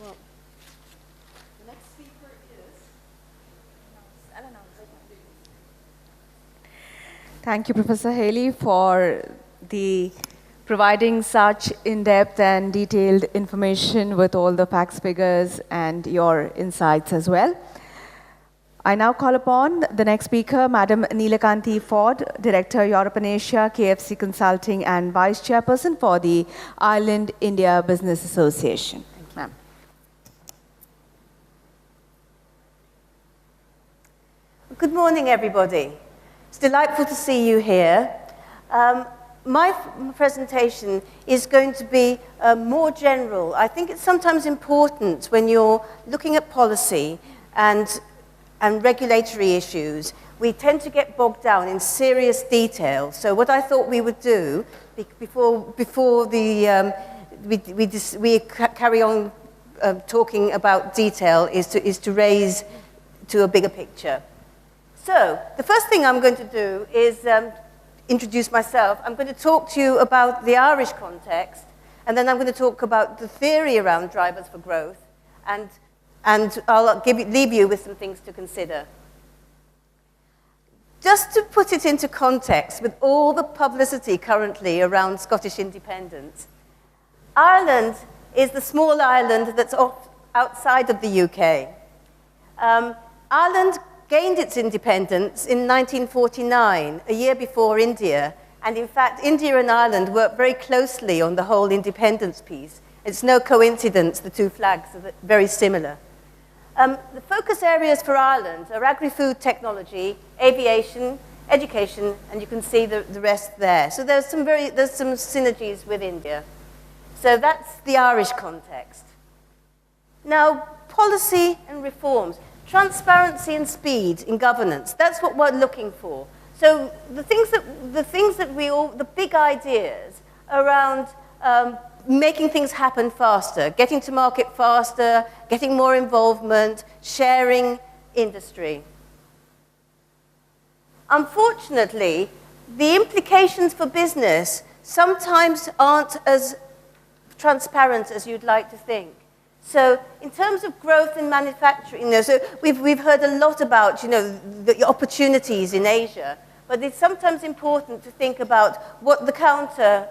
Well, the next speaker is... Thank you, Professor Haley, for providing such in-depth and detailed information with all the facts, figures, and your insights as well. I now call upon the next speaker, Madam Neelakanti Ford, Director, Europe and Asia, KFC Consulting, and Vice Chairperson for the Ireland India Business Association. Thank you, ma'am. Good morning, everybody. It's delightful to see you here. My presentation is going to be more general. I think it's sometimes important when you're looking at policy and regulatory issues, we tend to get bogged down in serious detail. So what I thought we would do before we carry on talking about detail is to raise to a bigger picture. So the first thing I'm going to do is introduce myself. I'm going to talk to you about the Irish context, and then I'm going to talk about the theory around drivers for growth, and I'll leave you with some things to consider. Just to put it into context, with all the publicity currently around Scottish independence, Ireland is the small island that's outside of the UK. Ireland gained its independence in 1949, a year before India, and in fact, India and Ireland worked very closely on the whole independence piece. It's no coincidence the two flags are very similar. The focus areas for Ireland are agri-food technology, aviation, education, and you can see the rest there. So there's some synergies with India. So that's the Irish context. Now, policy and reforms. Transparency and speed in governance, that's what we're looking for. So the big ideas around making things happen faster, getting to market faster, getting more involvement, sharing industry. Unfortunately, the implications for business sometimes aren't as transparent as you'd like to think. So in terms of growth in manufacturing, so we've heard a lot about the opportunities in Asia, but it's sometimes important to think about what the counter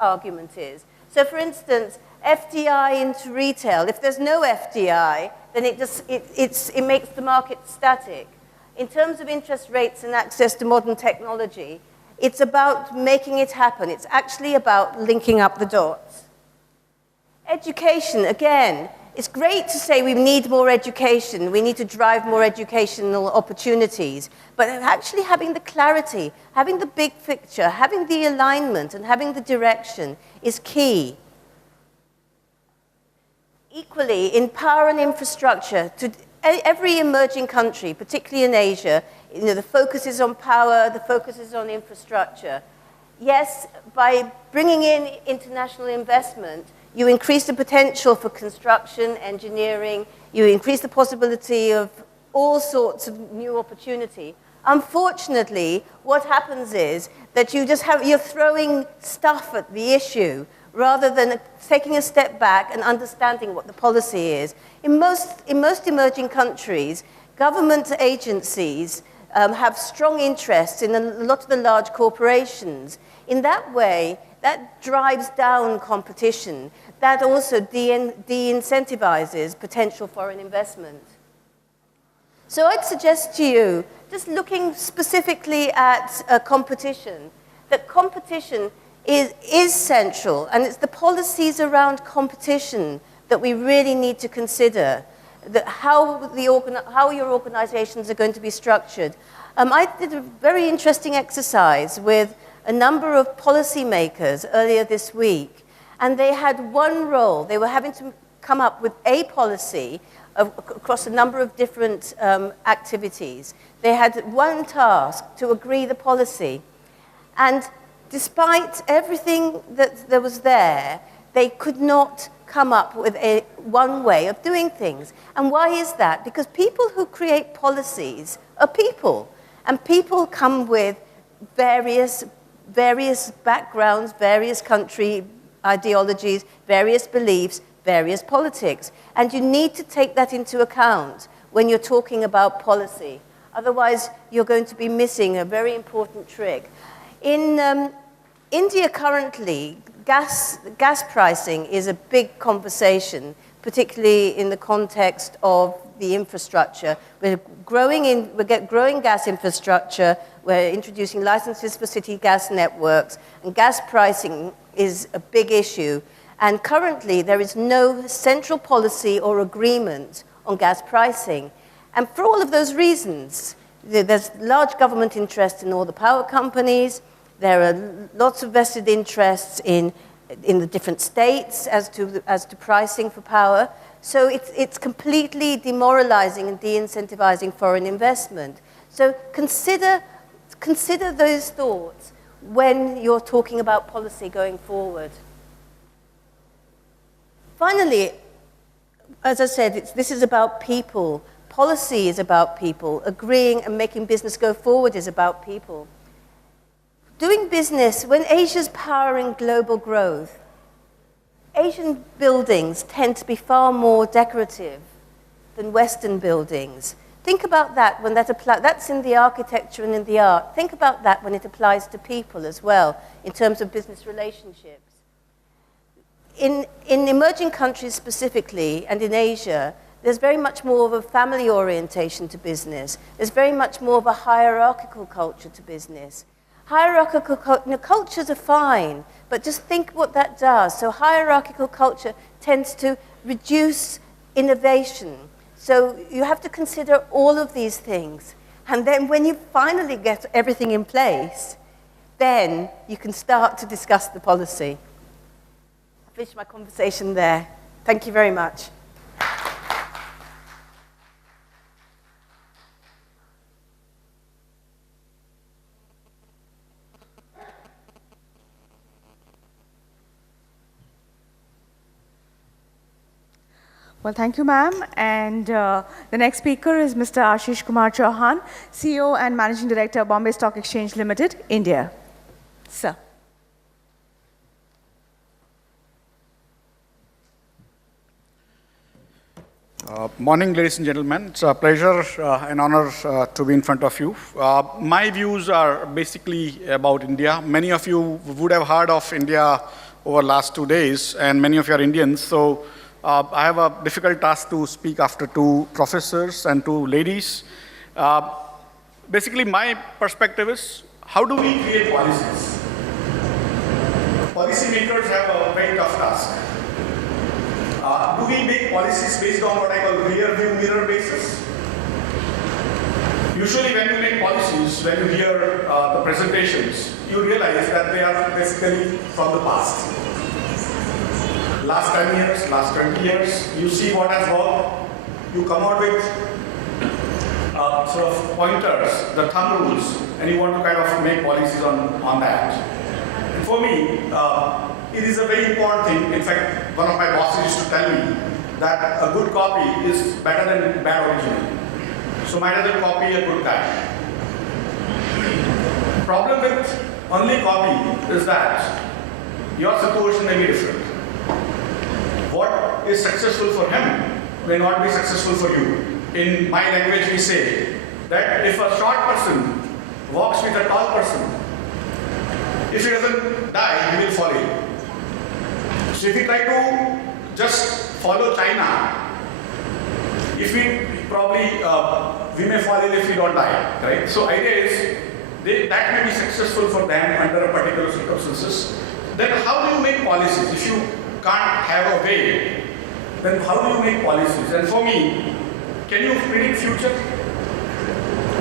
argument is. So for instance, FDI into retail. If there's no FDI, then it makes the market static. In terms of interest rates and access to modern technology, it's about making it happen. It's actually about linking up the dots. Education, again, it's great to say we need more education, we need to drive more educational opportunities, but actually having the clarity, having the big picture, having the alignment, and having the direction is key. Equally, in power and infrastructure, to every emerging country, particularly in Asia, the focus is on power, the focus is on infrastructure. Yes, by bringing in international investment, you increase the potential for construction, engineering, you increase the possibility of all sorts of new opportunity. Unfortunately, what happens is that you're throwing stuff at the issue rather than taking a step back and understanding what the policy is. In most emerging countries, government agencies have strong interests in a lot of the large corporations. In that way, that drives down competition. That also de-incentivizes potential foreign investment. So I'd suggest to you, just looking specifically at competition, that competition is central, and it's the policies around competition that we really need to consider, that how your organizations are going to be structured. I did a very interesting exercise with a number of policymakers earlier this week, and they had one role. They were having to come up with a policy across a number of different activities. They had one task to agree the policy, and despite everything that was there, they could not come up with one way of doing things. And why is that? Because people who create policies are people, and people come with various backgrounds, various country ideologies, various beliefs, various politics. And you need to take that into account when you're talking about policy. Otherwise, you're going to be missing a very important trick. In India currently, gas pricing is a big conversation, particularly in the context of the infrastructure. We're growing gas infrastructure, we're introducing licenses for city gas networks, and gas pricing is a big issue. And currently, there is no central policy or agreement on gas pricing. And for all of those reasons, there's large government interest in all the power companies. There are lots of vested interests in the different states as to pricing for power. So it's completely demoralizing and de-incentivizing foreign investment. So consider those thoughts when you're talking about policy going forward. Finally, as I said, this is about people. Policy is about people. Agreeing and making business go forward is about people. Doing business, when Asia's powering global growth, Asian buildings tend to be far more decorative than Western buildings. Think about that when that applies. That's in the architecture and in the art. Think about that when it applies to people as well, in terms of business relationships. In emerging countries specifically, and in Asia, there's very much more of a family orientation to business. There's very much more of a hierarchical culture to business. Hierarchical cultures are fine, but just think what that does. So hierarchical culture tends to reduce innovation. So you have to consider all of these things. And then when you finally get everything in place, then you can start to discuss the policy. I finished my conversation there. Thank you very much. Well, thank you, ma'am. And the next speaker is Mr. Ashish Kumar Chauhan, CEO and Managing Director, Bombay Stock Exchange Limited, India. Sir. Morning, ladies and gentlemen. It's a pleasure and honor to be in front of you. My views are basically about India. Many of you would have heard of India over the last 2 days, and many of you are Indians. So I have a difficult task to speak after two professors and two ladies. Basically, my perspective is, how do we create policies? Policymakers have a very tough task. Do we make policies based on what I call rear view mirror basis? Usually when you make policies, when you hear the presentations, you realize that they are basically from the past. Last 10 years, last 20 years, you see what has worked, you come out with sort of pointers, the thumb rules, and you want to kind of make policies on that. And for me, it is a very important thing. In fact, one of my bosses used to tell me that a good copy is better than bad original. So might as well copy a good guy. Problem with only copy is that your situation may be different. What is successful for him may not be successful for you. In my language, we say that if a short person walks with a tall person, if he doesn't die, he will fall in. So if we try to just follow China, if we probably, we may fall in if we don't die, right? So idea is, that may be successful for them under a particular circumstances. Then how do you make policies? If you can't have a way, then how do you make policies? And for me, can you predict future?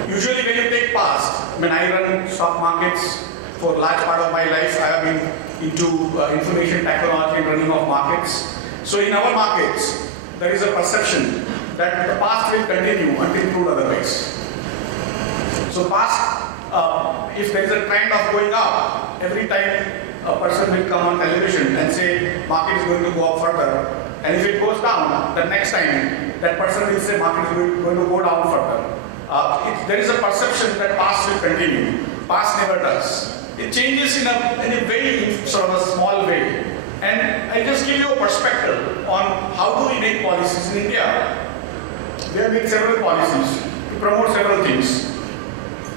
Usually when you take past, when I run stock markets for a large part of my life, I have been into information technology and running of markets. So in our markets, there is a perception that the past will continue until proved otherwise. So past, if there is a trend of going up, every time a person will come on television and say market is going to go up further, and if it goes down, the next time that person will say market is going to go down further. There is a perception that past will continue. Past never does. It changes in a very sort of a small way. And I'll just give you a perspective on how do we make policies in India. We have made several policies to promote several things,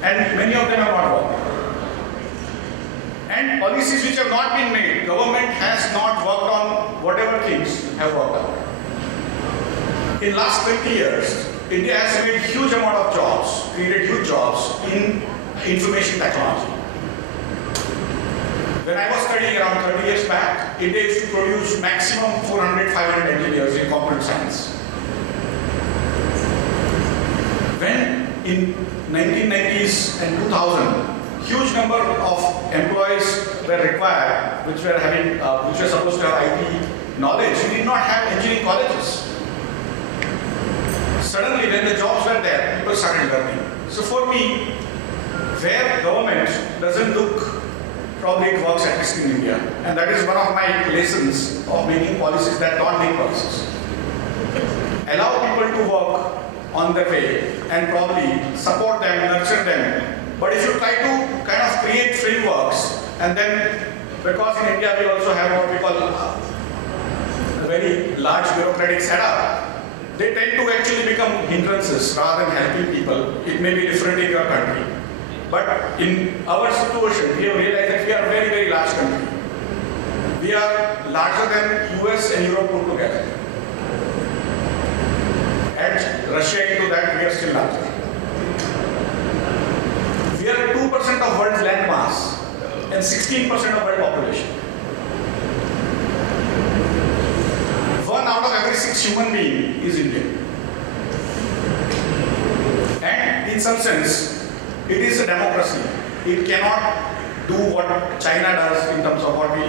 and many of them have not worked. And policies which have not been made, government has not worked on whatever things have worked out. In last 20 years, India has made huge amount of jobs, created huge jobs in information technology. When I was studying around 30 years back, India used to produce maximum 400, 500 engineers in computer science. When in 1990s and 2000, huge number of employees were required, which were supposed to have IT knowledge. We did not have engineering colleges. Suddenly, when the jobs were there, people started learning. So for me, where government doesn't look, probably it works at least in India. And that is one of my lessons of making policies that don't make policies. Allow people to work on their way and probably support them, nurture them. But if you try to kind of create frameworks, and then, because in India we also have what we call a very large bureaucratic setup, they tend to actually become hindrances rather than helping people. It may be different in your country. But in our situation, we have realized that we are a very, very large country. We are larger than US and Europe put together. Add Russia into that, we are still larger. We are 2% of world's land mass and 16% of world population. 1 out of every 6 human beings is Indian. And in some sense, it is a democracy. It cannot do what China does in terms of what we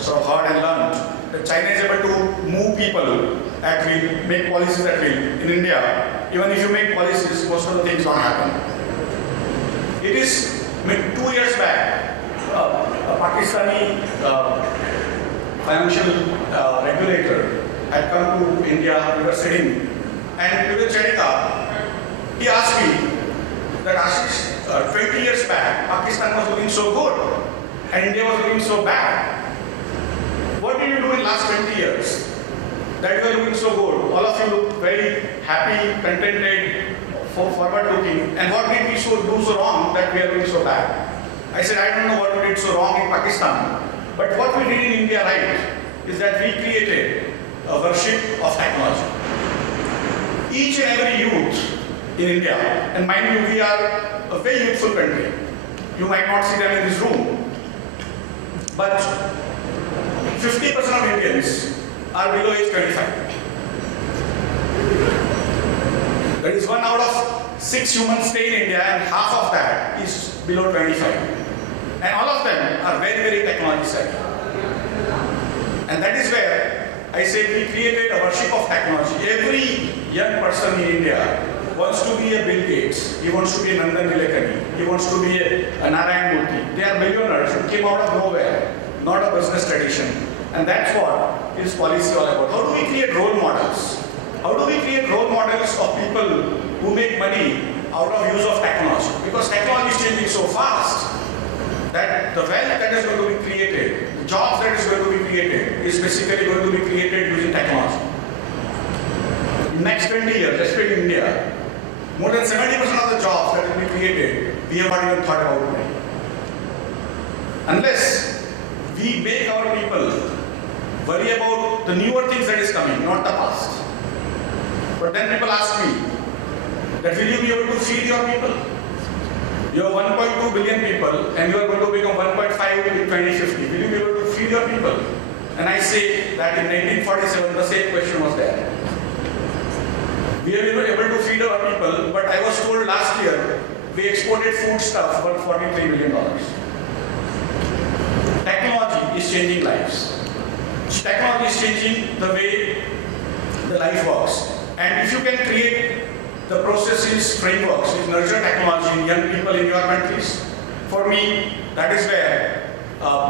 sort of heard and learned. That China is able to move people at will, make policies at will. In India, even if you make policies, most of the things don't happen. It is, 2 years back, a Pakistani financial regulator had come to India, we were sitting, and we were chatting up. He asked me that Ashish, 20 years back, Pakistan was looking so good and India was looking so bad. What did you do in last 20 years that you are looking so good? All of you look very happy, contented, forward looking. And what did we do so wrong that we are doing so bad? I said, I don't know what we did so wrong in Pakistan. But what we did in India right is that we created a worship of technology. Each and every youth in India, and mind you, we are a very youthful country. You might not see them in this room, but 50% of Indians are below age 25. That is 1 out of 6 humans stay in India, and half of that is below 25. And all of them are very, very technology savvy. And that is where I say we created a worship of technology. Every young person in India wants to be a Bill Gates, he wants to be a Nandan Nilekani, he wants to be a Narayan Murthy. They are millionaires who came out of nowhere, not a business tradition. And that's what is policy all about. How do we create role models? How do we create role models of people who make money out of use of technology? Because technology is changing so fast that the wealth that is going to be created, the jobs that is going to be created, is basically going to be created using technology. In next 20 years, especially in India, more than 70% of the jobs that will be created, we have not even thought about today. Unless we make our people worry about the newer things that is coming, not the past. But then people ask me, that will you be able to feed your people? You have 1.2 billion people and you are going to become 1.5 in 2050. Will you be able to feed your people? And I say that in 1947, the same question was there. We have been able to feed our people, but I was told last year we exported food stuff worth $43 billion. Technology is changing lives. Technology is changing the way the life works. And if you can create the processes, frameworks, which nurture technology in young people in your countries, for me, that is where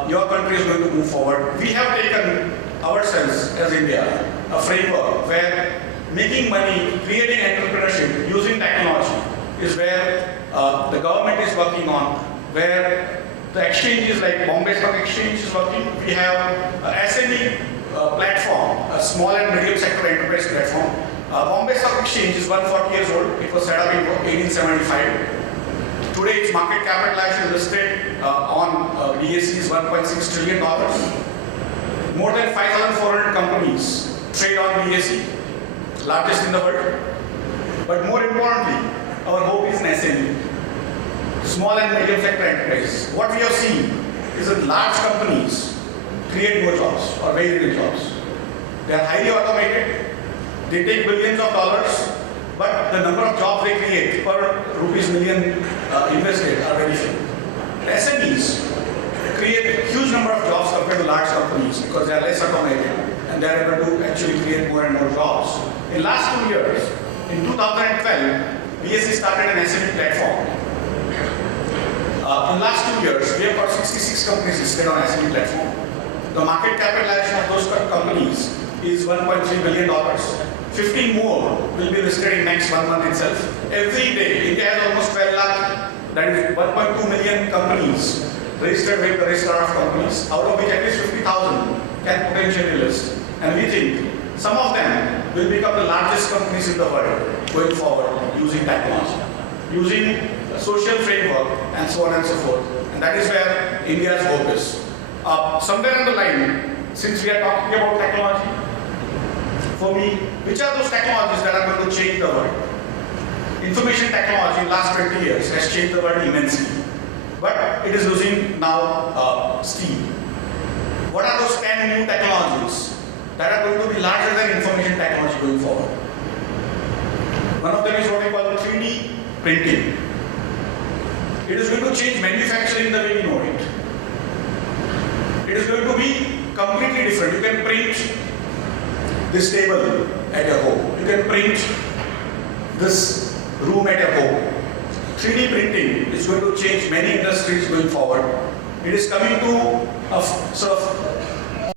your country is going to move forward. We have taken ourselves as India a framework where making money, creating entrepreneurship using technology is where the government is working on, where The exchanges like Bombay Stock Exchange is working. We have SME platform, a small and medium sector enterprise platform. Bombay Stock Exchange is 140 years old. It was set up in 1875. Today its market capitalization listed on BSE is $1.6 trillion. More than 5,400 companies trade on BSE, largest in the world. But more importantly, our hope is in SME, small and medium sector enterprises. What we have seen is that large companies create more jobs or very little jobs. They are highly automated, they take billions of dollars, but the number of jobs they create per rupees million invested are very few. SMEs create a huge number of jobs compared to large companies because they are less automated and they are able to actually create more and more jobs. In last 2 years, in 2012, BSE started an SME platform. In last 2 years, we have got 66 companies listed on SME platform. The market capitalization of those companies is $1.3 billion. 15 more will be listed in next 1 month itself. Every day, India has almost 12 lakh, that is 1.2 million companies registered with the registrar of companies, out of which at least 50,000 can potentially list. And we think some of them will become the largest companies in the world going forward using technology, using a social framework and so on and so forth. And that is where India's hope is. Somewhere on the line, since we are talking about technology, for me, which are those technologies that are going to change the world? Information technology in the last 20 years has changed the world immensely, but it is losing now steam. What are those 10 new technologies that are going to be larger than information technology going forward? One of them is what we call 3D printing. It is going to change manufacturing the way we know it. It is going to be completely different. You can print this table at your home. You can print this room at your home. 3D printing is going to change many industries going forward. It is coming to a sort of